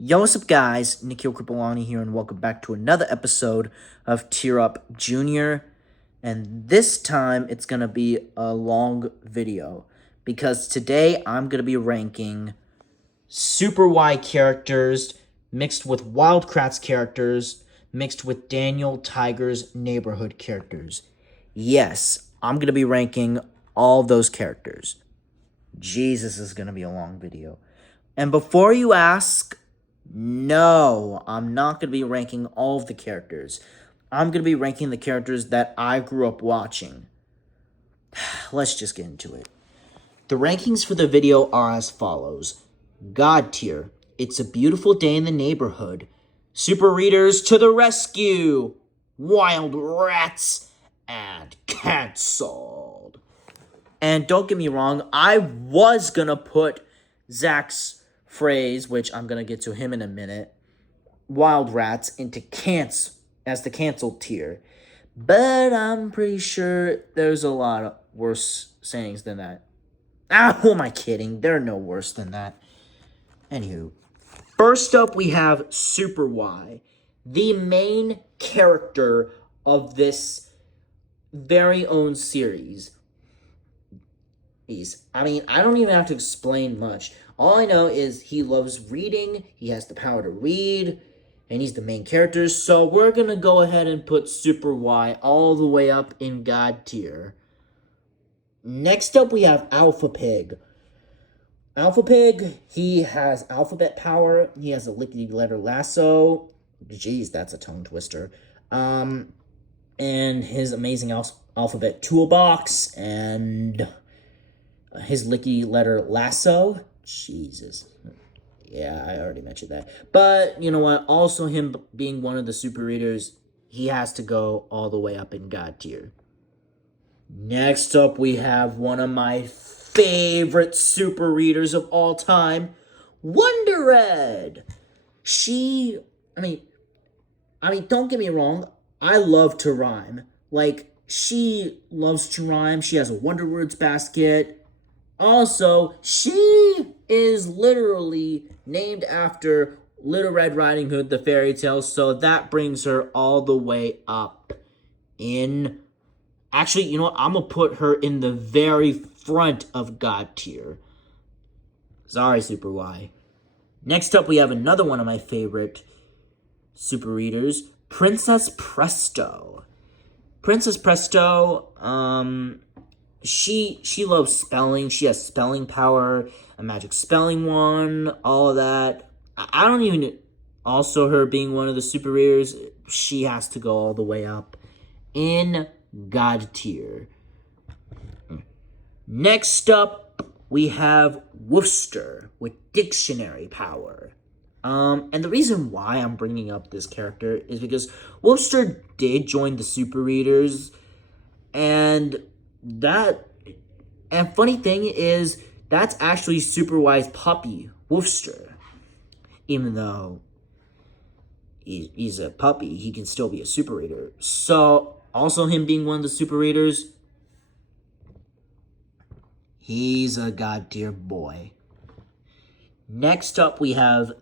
Yo, what's up, guys? Nikhil Kripalani here, and welcome back to another episode of Tear Up Junior. And this time, it's going to be a long video, because today I'm going to be ranking Super Y characters mixed with Wild Kratts characters mixed with Daniel Tiger's neighborhood characters. Yes, I'm going to be ranking all those characters. Jesus, is going to be a long video. And before you ask, no, I'm not going to be ranking all of the characters. I'm going to be ranking the characters that I grew up watching. Let's just get into it. The rankings for the video are as follows. God tier, It's a Beautiful Day in the Neighborhood. Super Readers to the Rescue. Wild Rats. And Cancelled. And don't get me wrong, I was going to put Zach's phrase, which I'm going to get to him in a minute, Wild Rats, as the canceled tier. But I'm pretty sure there's a lot of worse sayings than that. Who am I kidding? There are no worse than that. Anywho, first up we have Super Y, the main character of this very own series. I don't even have to explain much. All I know is he loves reading, he has the power to read, and he's the main character. So we're going to go ahead and put Super Y all the way up in God tier. Next up, we have Alpha Pig. Alpha Pig, he has alphabet power. He has a lickety letter lasso. Jeez, that's a tongue twister. And his amazing alphabet toolbox and his licky letter lasso. Jesus. Yeah, I already mentioned that. But, you know what? Also, him being one of the super readers, he has to go all the way up in God tier. Next up, we have one of my favorite super readers of all time, Wonder Red. Don't get me wrong. I love to rhyme. She loves to rhyme. She has a Wonder Words basket. Also, she is literally named after Little Red Riding Hood, the fairy tale, so that brings her all the way up in... Actually, you know what? I'm going to put her in the very front of God tier. Sorry, Super Y. Next up, we have another one of my favorite super readers, Princess Presto. Princess Presto, She loves spelling. She has spelling power, a magic spelling wand, all of that. I don't even... Also, her being one of the super readers, she has to go all the way up in God tier. Next up, we have Wooster with dictionary power. And the reason why I'm bringing up this character is because Wooster did join the super readers, and funny thing is, that's actually Super Y's puppy, Woofster. Even though he's a puppy, he can still be a super reader. So, also him being one of the super readers, he's a God tier boy. Next up we have,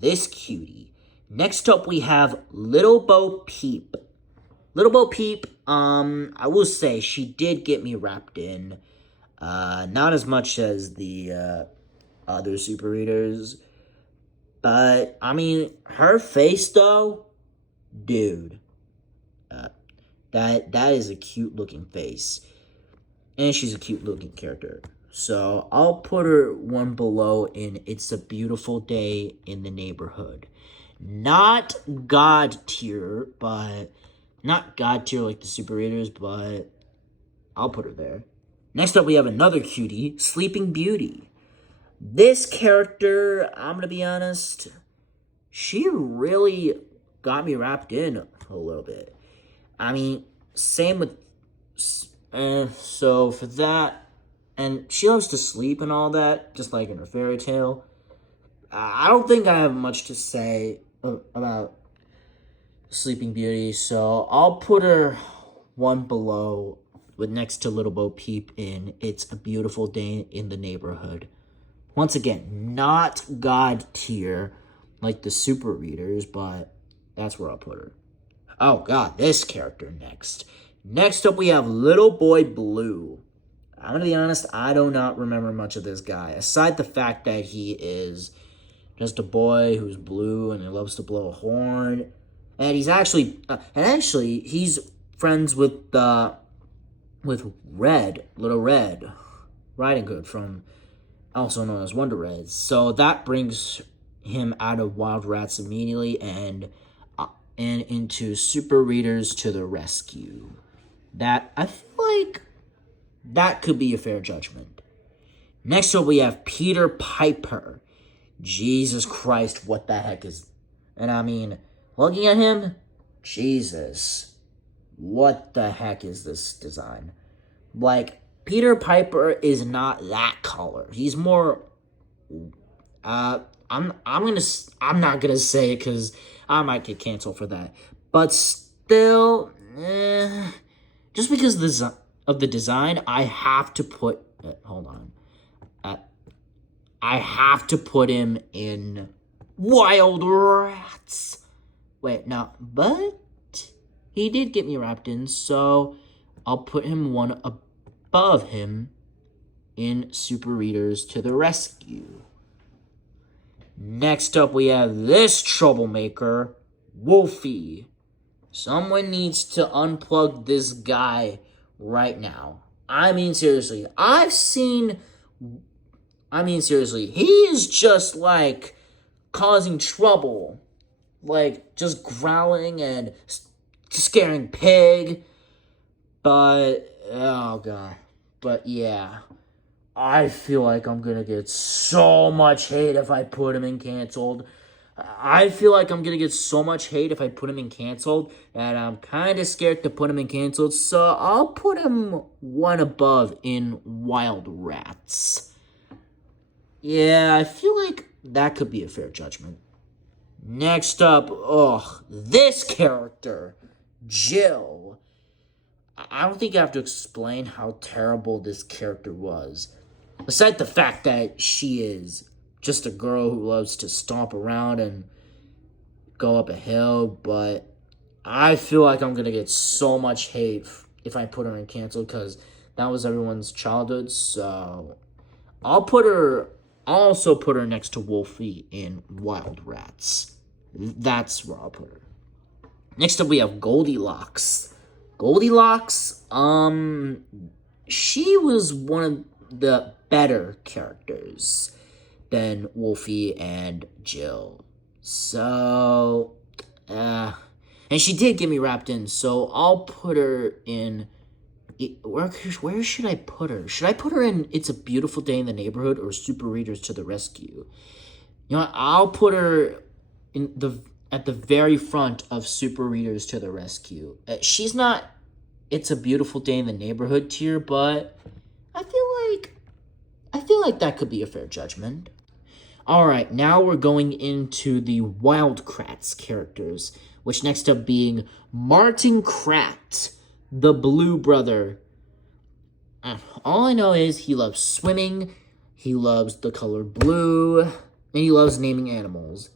this cutie. Next up we have Little Bo Peep. Little Bo Peep, I will say, she did get me wrapped in. Not as much as the other super readers. But, her face, though, dude. That is a cute-looking face. And she's a cute-looking character. So, I'll put her one below in It's a Beautiful Day in the Neighborhood. Not God tier, but... Not God tier like the super readers, but I'll put her there. Next up, we have another cutie, Sleeping Beauty. This character, I'm going to be honest, she really got me wrapped in a little bit. Same with... so, for that, and she loves to sleep and all that, just like in her fairy tale. I don't think I have much to say about Sleeping Beauty, so I'll put her one below with next to Little Bo Peep in It's a Beautiful Day in the Neighborhood. Once again, not God tier, like the super readers, but that's where I'll put her. Oh god, this character next. Next up we have Little Boy Blue. I'm gonna be honest, I do not remember much of this guy, aside the fact that he is just a boy who's blue and he loves to blow a horn. And he's actually, he's friends with Red, Little Red Riding Hood, from also known as Wonder Red. So that brings him out of Wild Rats immediately and into Super Readers to the rescue. That, I feel like that could be a fair judgment. Next up, we have Peter Piper. Jesus Christ, what the heck is... And I mean, looking at him, Jesus, what the heck is this design? Like, Peter Piper is not that color. He's more... I'm not gonna say it because I might get canceled for that. But still, just because of the design, I have to put... hold on. I have to put him in Wild Rats. Wait, no, but he did get me wrapped in, so I'll put him one above him in Super Readers to the rescue. Next up, we have this troublemaker, Wolfie. Someone needs to unplug this guy right now. I mean, seriously, he is just, like, causing trouble. Like, just growling and scaring Pig. But, oh, God. But, yeah. I feel like I'm gonna get so much hate if I put him in canceled. I feel like I'm gonna get so much hate if I put him in canceled that I'm kind of scared to put him in canceled. So I'll put him one above in Wild Rats. Yeah, I feel like that could be a fair judgment. Next up, this character, Jill. I don't think I have to explain how terrible this character was. Aside the fact that she is just a girl who loves to stomp around and go up a hill, but I feel like I'm going to get so much hate if I put her in canceled because that was everyone's childhood, so I'll also put her next to Wolfie in Wild Rats. That's where I'll put her. Next up, we have Goldilocks. Goldilocks, she was one of the better characters than Wolfie and Jill. So, and she did get me wrapped in, so I'll put her in... Where should I put her? Should I put her in It's a Beautiful Day in the Neighborhood or Super Readers to the Rescue? You know what? I'll put her at the very front of Super Readers to the Rescue. She's not It's a Beautiful Day in the Neighborhood tier, but I feel like that could be a fair judgment. Alright, now we're going into the Wild Kratts characters, which next up being Martin Kratts, the Blue Brother. All I know is he loves swimming, he loves the color blue, and he loves naming animals.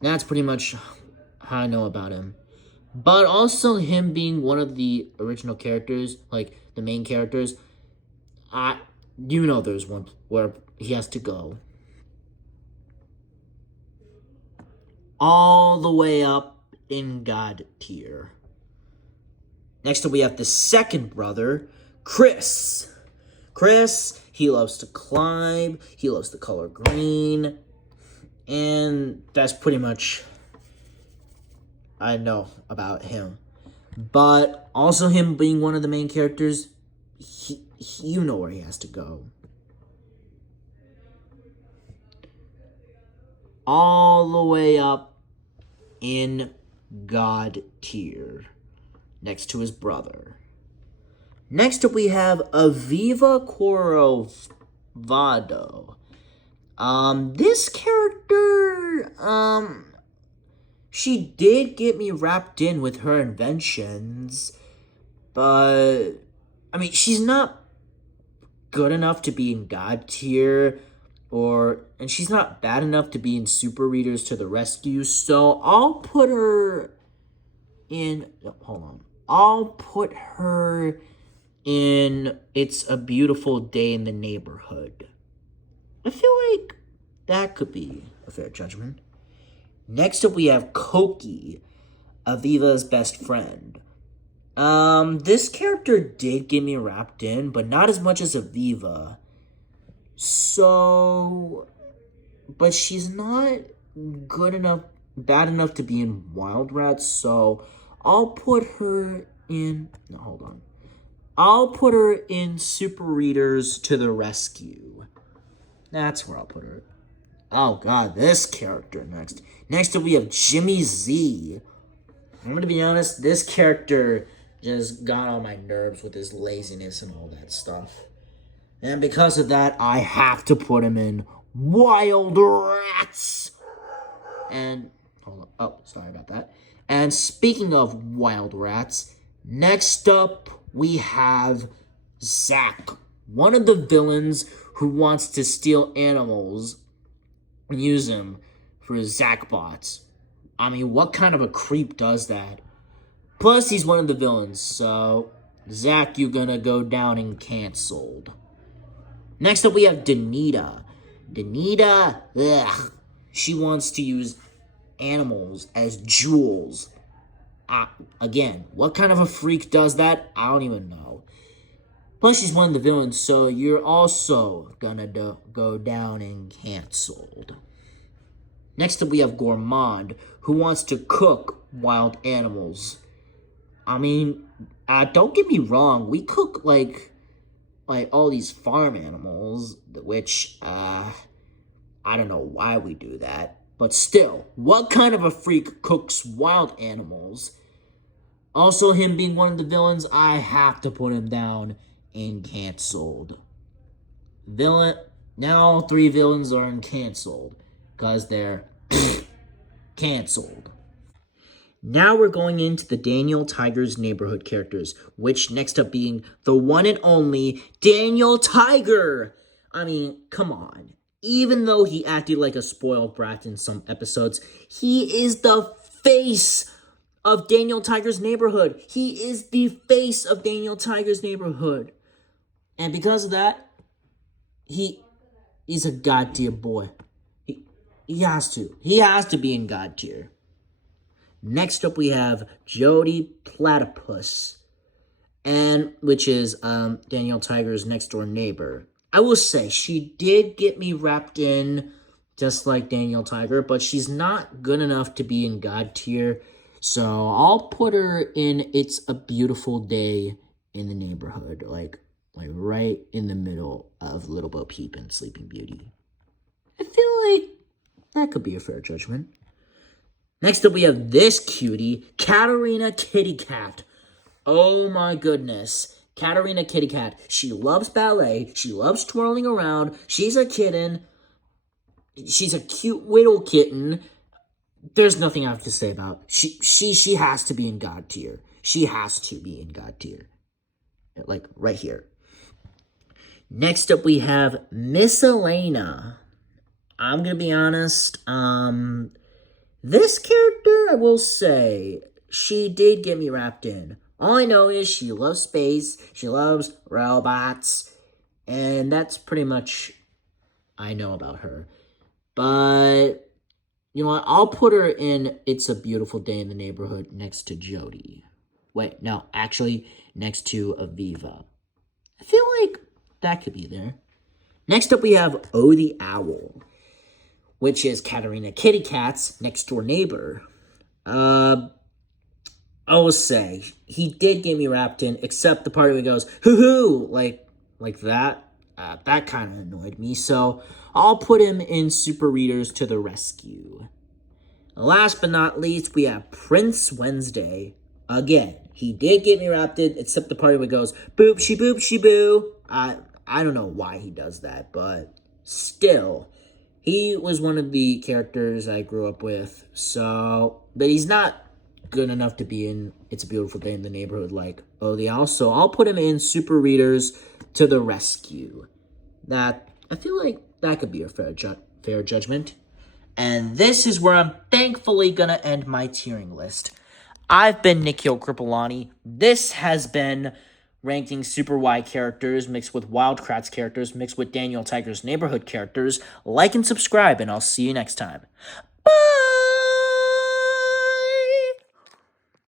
That's pretty much how I know about him. But also him being one of the original characters, like the main characters, there's one where he has to go all the way up in God tier. Next up, we have the second brother, Chris. Chris, he loves to climb, he loves the color green, and that's pretty much I know about him. But also him being one of the main characters, you know where he has to go. All the way up in God tier, next to his brother. Next up, we have Aviva Corovado. This character, she did get me wrapped in with her inventions, but, I mean, she's not good enough to be in God tier, and she's not bad enough to be in Super Readers to the Rescue, so I'll put her in, hold on, I'll put her in It's a Beautiful Day in the Neighborhood. I feel like that could be a fair judgment. Next up, we have Koki, Aviva's best friend. This character did get me wrapped in, but not as much as Aviva. So, but she's not bad enough to be in Wild Rats, so I'll put her in, no, hold on. I'll put her in Super Readers to the Rescue. That's where I'll put her. Oh god, this character next. Next up, we have Jimmy Z. I'm gonna be honest, this character just got on my nerves with his laziness and all that stuff. And because of that, I have to put him in Wild Rats. And, hold on, oh, sorry about that. And speaking of Wild Rats, next up, we have Zach, one of the villains who wants to steal animals and use them for his Zach bots. I mean, what kind of a creep does that? Plus, he's one of the villains, so Zach, you're gonna go down and canceled. Next up, we have Danita. Danita, ugh, she wants to use animals as jewels. Again, what kind of a freak does that? I don't even know. Plus, she's one of the villains, so you're also gonna go down and canceled. Next up, we have Gourmand, who wants to cook wild animals. I mean, don't get me wrong, we cook, like all these farm animals, which, I don't know why we do that. But still, what kind of a freak cooks wild animals? Also, him being one of the villains, I have to put him down and canceled. Now all three villains are in canceled, because they're canceled. Now we're going into the Daniel Tiger's Neighborhood characters, which next up being the one and only Daniel Tiger. I mean, come on. Even though he acted like a spoiled brat in some episodes, he is the face of Daniel Tiger's Neighborhood. He is the face of Daniel Tiger's Neighborhood. And because of that, he's a god tier boy. He has to. He has to be in god tier. Next up, we have Jody Platypus, which is Daniel Tiger's next door neighbor. I will say, she did get me wrapped in just like Daniel Tiger, but she's not good enough to be in God tier. So I'll put her in It's a Beautiful Day in the Neighborhood, like right in the middle of Little Bo Peep and Sleeping Beauty. I feel like that could be a fair judgment. Next up, we have this cutie, Katarina Kitty Cat. Oh my goodness. Katarina Kitty Cat. She loves ballet. She loves twirling around. She's a kitten. She's a cute little kitten. There's nothing I have to say about. She has to be in God tier. She has to be in God tier. Like right here. Next up, we have Miss Elena. I'm gonna be honest. This character, I will say, she did get me wrapped in. All I know is she loves space, she loves robots, and that's pretty much I know about her. But, you know what, I'll put her in It's a Beautiful Day in the Neighborhood next to Jody. Wait, no, actually, next to Aviva. I feel like that could be there. Next up, we have Oh the Owl, which is Katarina Kitty Cat's next door neighbor. I will say, he did get me wrapped in, except the part where he goes, hoo-hoo, like that. That kind of annoyed me, so I'll put him in Super Readers to the Rescue. Last but not least, we have Prince Wednesday. Again, he did get me wrapped in, except the part where he goes, boop, boo. I don't know why he does that, but still, he was one of the characters I grew up with, so, but he's not good enough to be in It's a Beautiful Day in the Neighborhood like Oh the Owl, so I'll put him in Super Readers to the Rescue. That, I feel like That could be a fair judgment. And this is where I'm thankfully going to end my tiering list. I've been Nikhil Kripalani. This has been ranking Super Y characters mixed with Wild Kratts characters mixed with Daniel Tiger's Neighborhood characters. Like and subscribe, and I'll see you next time. Bye!